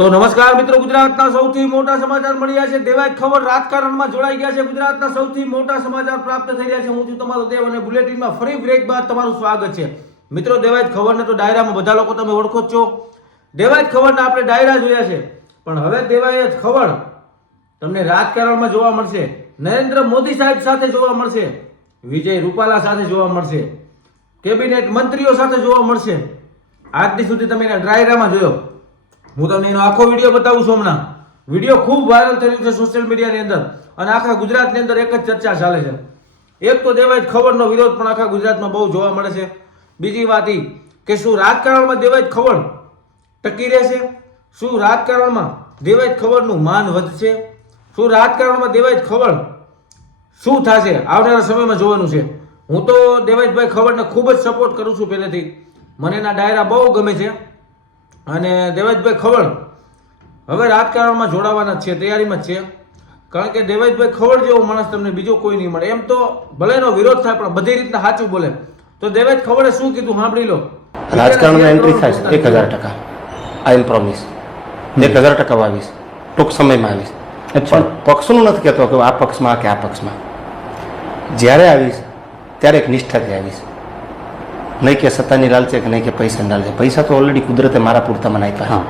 તો નમસ્કાર મિત્રો, ગુજરાતના સૌથી મોટા સમાચાર મળ્યા છે. દેવાય ખબર રાજકારણમાં જોડાઈ ગયા છે. ગુજરાતના સૌથી મોટા સમાચાર પ્રાપ્ત થઈ રહ્યા છે. હું છું તમારો દેવ અને બુલેટિનમાં ફરી બ્રેક બાદ તમારું સ્વાગત છે. મિત્રો, દેવાય ખબરને તો ડાયરામાં બધા લોકો તમે ઓળખો જ છો. દેવાય ખબરના આપણે ડાયરા જોયા છે, પણ હવે દેવાય ખબર તમને રાજકારણમાં જોવા મળશે. નરેન્દ્ર મોદી સાહેબ સાથે જોવા મળશે, વિજય રૂપાલા સાથે જોવા મળશે, કેબિનેટ મંત્રીઓ સાથે જોવા મળશે. આજથી સુધી તમે એના ડાયરામાં જોયો. હું તમને એનો આખો વિડીયો બતાવું છું. હમણાં વિડીયો ખૂબ વાયરલ થઈ રહ્યો છે સોશિયલ મીડિયાની અંદર, અને આખા ગુજરાતની અંદર એક જ ચર્ચા ચાલે છે. એક તો દેવાય ખબરનો વિરોધ પણ આખા ગુજરાતમાં બહુ જોવા મળે છે. બીજી વાત એ કે શું રાજકારણમાં દેવાય ખબર ટકી રહેશે? શું રાજકારણમાં દેવાય ખબરનું માન વધશે? શું રાજકારણમાં દેવાય ખબર શું થશે આવનારા સમયમાં જોવાનું છે. હું તો દેવાયભાઈ ખબરને ખૂબ જ સપોર્ટ કરું છું પહેલેથી. મને એના ડાયરા બહુ ગમે છે, અને દેવાજભાઈ ખબર હવે રાજકારણમાં જોડાવાના જ છે, તૈયારીમાં જ છે. કારણ કે દેવાજભાઈ ખબર જેવો માણસ તમને બીજો કોઈ નહીં મળે. એમ તો ભલે એનો વિરોધ થાય, પણ બધી રીતના સાચું બોલે. તો દેવાજ ખબરે શું કીધું સાંભળી લો. રાજકારણમાં એન્ટ્રી થાય છે 1000%. આઈ એમ પ્રોમિસ 1000% આવીશ, ટૂંક સમયમાં આવીશ. પણ પક્ષનું નથી કહેતો કે આ પક્ષમાં કે આ પક્ષમાં. જ્યારે આવીશ ત્યારે એક નિષ્ઠાથી આવીશ, નહીં કે સત્તાની લાલચે કે નહીં કે પૈસાની લાલચે. પૈસા તો ઓલરેડી કુદરતે મારા પૂરતા મને આપ્યા.